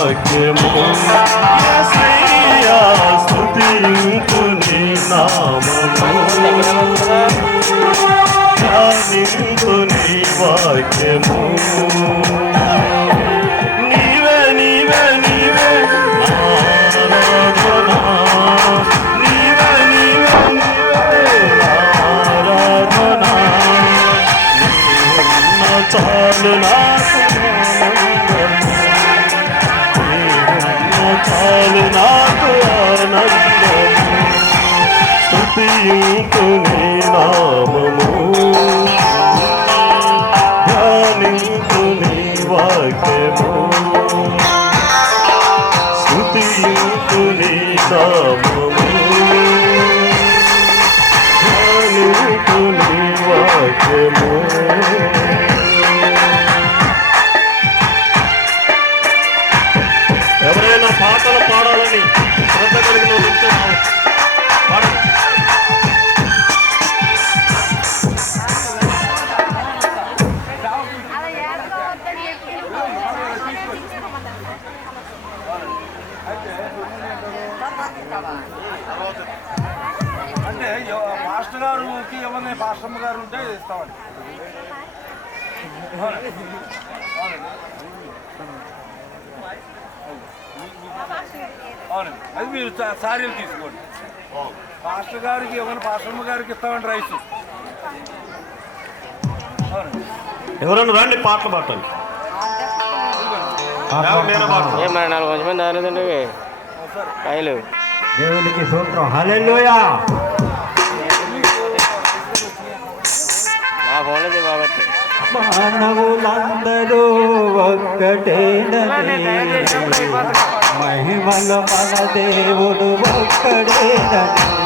వాక్యము. యేసయ్యా నామము వాక్యము స్తుతింతు నీ నామము. ధ్యానింతు నీ వాక్యము. స్తుతింతు నీ నామము. గారికి ఏమన్నా పాస్టమ్మ గారు ఉంటే ఇస్తామండి. అవునండి. అది మీరు సారీలు తీసుకోండి. పాస్టర్ గారికి ఏమైనా పాస్టమ్మ గారికి ఇస్తామండి రైస్. అవునండి. ఎవరైనా రండి పాటలు నాలుగు కొంచెం మంది కాయలు? దేవునికి సూత్రం హల్లెలూయా. ఫోన్లో బాగొచ్చు మానవులందరూ ఒక్కటేనని మహిమల మన దేవుడు ఒక్కడేనని